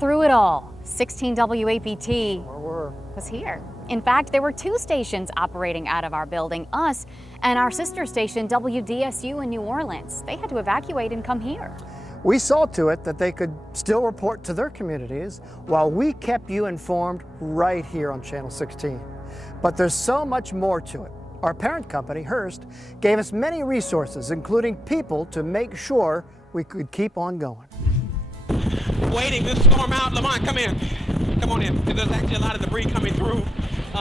Through it all, 16 WAPT was here. In fact, there were two stations operating out of our building, us and our sister station, WDSU in New Orleans. They had to evacuate and come here. We saw to it that they could still report to their communities while we kept you informed right here on Channel 16. But there's so much more to it. Our parent company, Hearst, gave us many resources, including people to make sure we could keep on going. Waiting this storm out. Lamont, come in. Come on in. There's actually a lot of debris coming through.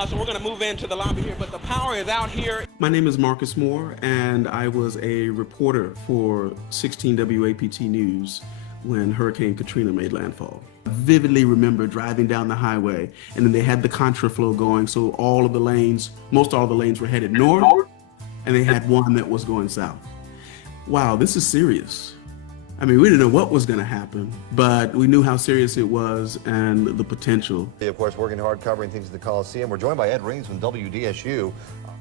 So we're going to move into the lobby here, but the power is out here. My name is Marcus Moore, and I was a reporter for 16 WAPT News when Hurricane Katrina made landfall. I vividly remember driving down the highway, and then they had the contraflow going, so all of the lanes, most all of the lanes were headed north, and they had one that was going south. Wow, this is serious. I mean, we didn't know what was going to happen, but we knew how serious it was and the potential. Of course, working hard covering things at the Coliseum. We're joined by Ed Reams from WDSU.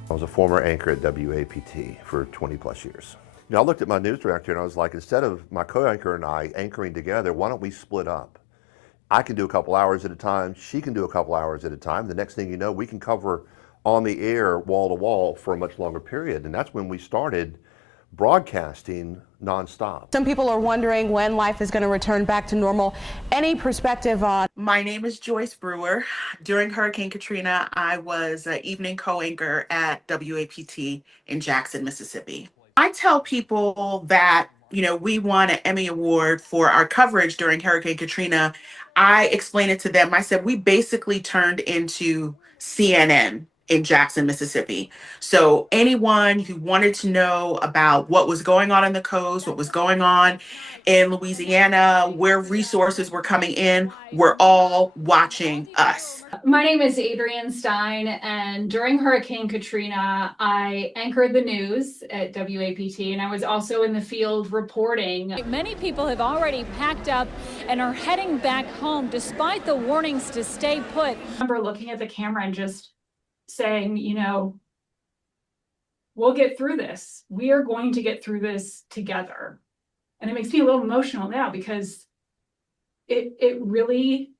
I was a former anchor at WAPT for 20 plus years. You know, I looked at my news director and I was like, instead of my co-anchor and I anchoring together, why don't we split up? I can do a couple hours at a time. She can do a couple hours at a time. The next thing you know, we can cover on the air wall to wall for a much longer period. And that's when we started broadcasting nonstop. Some people are wondering when life is going to return back to normal. Any perspective on? My name is Joyce Brewer. During Hurricane Katrina, I was an evening co-anchor at WAPT in Jackson, Mississippi. I tell people that, you know, we won an Emmy Award for our coverage during Hurricane Katrina. I explained it to them. I said, we basically turned into CNN in Jackson, Mississippi. So anyone who wanted to know about what was going on in the coast, what was going on in Louisiana, where resources were coming in, were all watching us. My name is Adrienne Stein, and during Hurricane Katrina, I anchored the news at WAPT, and I was also in the field reporting. Many people have already packed up and are heading back home despite the warnings to stay put. I remember looking at the camera and just saying, you know, we'll get through this. We are going to get through this together. And it makes me a little emotional now because it really,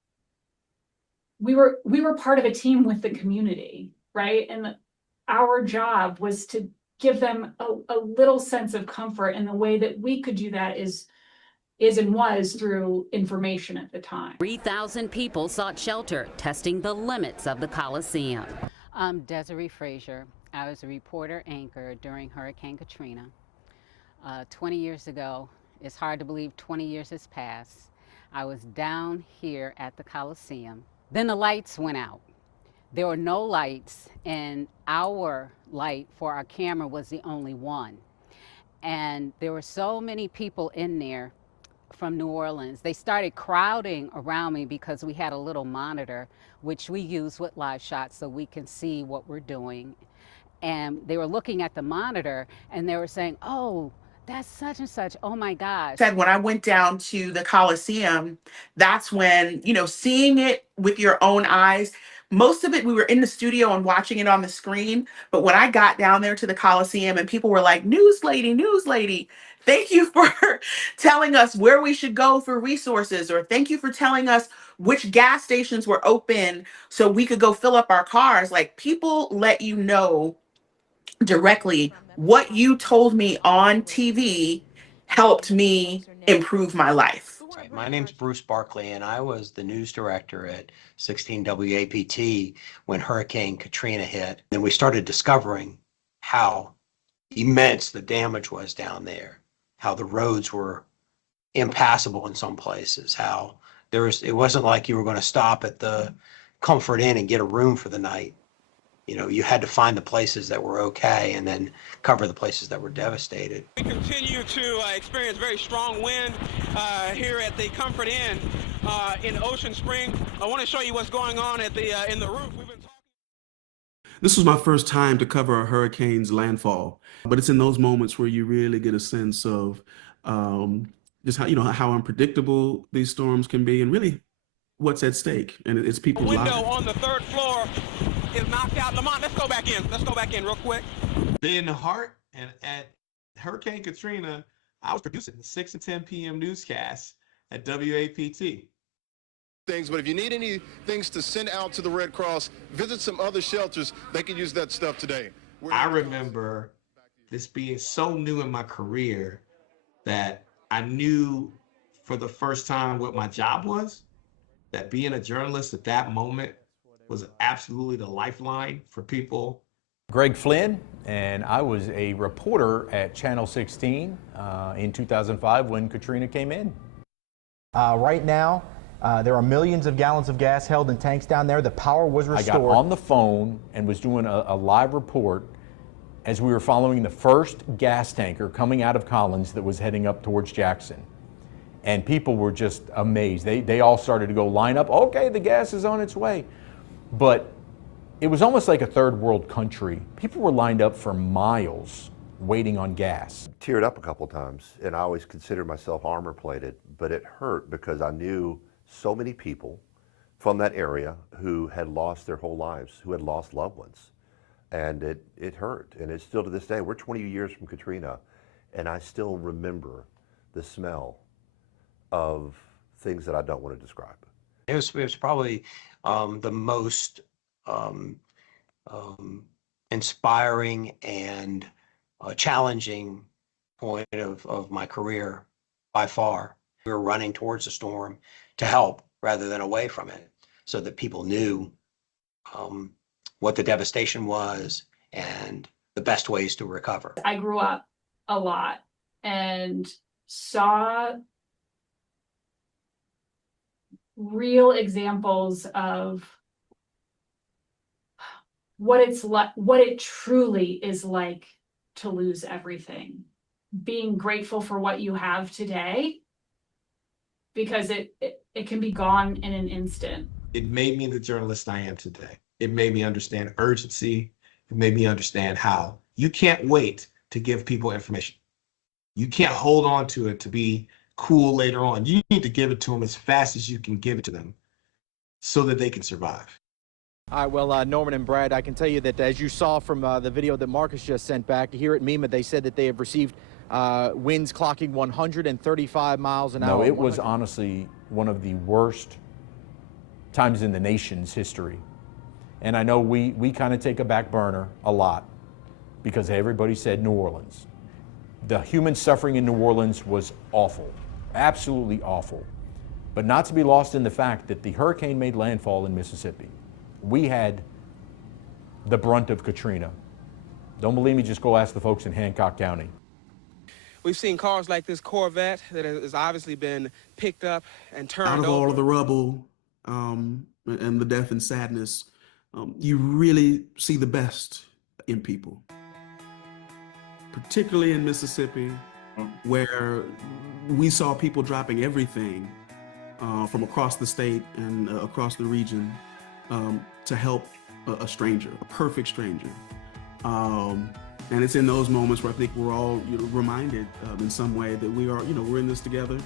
we were part of a team with the community, right? And our job was to give them a little sense of comfort, and the way that we could do that is and was through information at the time. 3,000 people sought shelter, testing the limits of the Coliseum. I'm Desiree Frazier. I was a reporter anchor during Hurricane Katrina. 20 years ago, it's hard to believe 20 years has passed. I was down here at the Coliseum. Then the lights went out. There were no lights, and our light for our camera was the only one. And there were so many people in there from New Orleans. They started crowding around me because we had a little monitor, which we use with live shots so we can see what we're doing. And they were looking at the monitor and they were saying, oh, that's such and such, oh my gosh. Said when I went down to the Coliseum, that's when, you know, seeing it with your own eyes, most of it, we were in the studio and watching it on the screen. But when I got down there to the Coliseum and people were like, news lady, thank you for telling us where we should go for resources, or thank you for telling us which gas stations were open so we could go fill up our cars. Like, people let you know directly what you told me on TV helped me improve my life. My name's Bruce Barkley, and I was the news director at 16 WAPT when Hurricane Katrina hit. And we started discovering how immense the damage was down there, how the roads were impassable in some places, how it wasn't like you were going to stop at the Comfort Inn and get a room for the night. You know, you had to find the places that were okay and then cover the places that were devastated. We continue to experience very strong wind here at the Comfort Inn in Ocean Springs. I want to show you what's going on at the in the roof. This was my first time to cover a hurricane's landfall, but it's in those moments where you really get a sense of just how unpredictable these storms can be, and really what's at stake. And it's people's lives. Window on the third floor is knocked out. Lamont, let's go back in. Let's go back in real quick. In the heart and at Hurricane Katrina, I was producing the 6 to 10 p.m. newscast at WAPT. things, but if you need any things to send out to the Red Cross, visit some other shelters. They can use that stuff today. I remember this being so new in my career that I knew for the first time what my job was, that being a journalist at that moment was absolutely the lifeline for people. Greg Flynn, and I was a reporter at Channel 16 in 2005 when Katrina came in. Right now, there are millions of gallons of gas held in tanks down there. The power was restored. I got on the phone and was doing a live report as we were following the first gas tanker coming out of Collins that was heading up towards Jackson. And people were just amazed. They all started to go line up, okay, the gas is on its way. But it was almost like a third world country. People were lined up for miles waiting on gas. Teared up a couple times, and I always considered myself armor plated, but it hurt because I knew so many people from that area who had lost their whole lives, who had lost loved ones. And it hurt, and it's still to this day. We're 20 years from Katrina, and I still remember the smell of things that I don't want to describe. It was probably the most inspiring and challenging point of my career by far. We were running towards the storm to help rather than away from it, so that people knew what the devastation was and the best ways to recover. I grew up a lot and saw real examples of what it's like, what it truly is like to lose everything. Being grateful for what you have today, because it can be gone in an instant. It made me the journalist I am today. It made me understand urgency. It made me understand how you can't wait to give people information. You can't hold on to it to be cool later on. You need to give it to them as fast as you can give it to them so that they can survive. All right, well, Norman and Brad, I can tell you that as you saw from the video that Marcus just sent back, here at MEMA, they said that they have received winds clocking 135 miles an hour. No, it was honestly one of the worst times in the nation's history. And I know we kind of take a back burner a lot because everybody said New Orleans. The human suffering in New Orleans was awful, absolutely awful. But not to be lost in the fact that the hurricane made landfall in Mississippi. We had the brunt of Katrina. Don't believe me, just go ask the folks in Hancock County. We've seen cars like this Corvette that has obviously been picked up and turned out of all of the rubble and the death and sadness. You really see the best in people, particularly in Mississippi, where we saw people dropping everything from across the state and across the region to help a stranger, a perfect stranger. And it's in those moments where I think we're all reminded in some way that we are, we're in this together.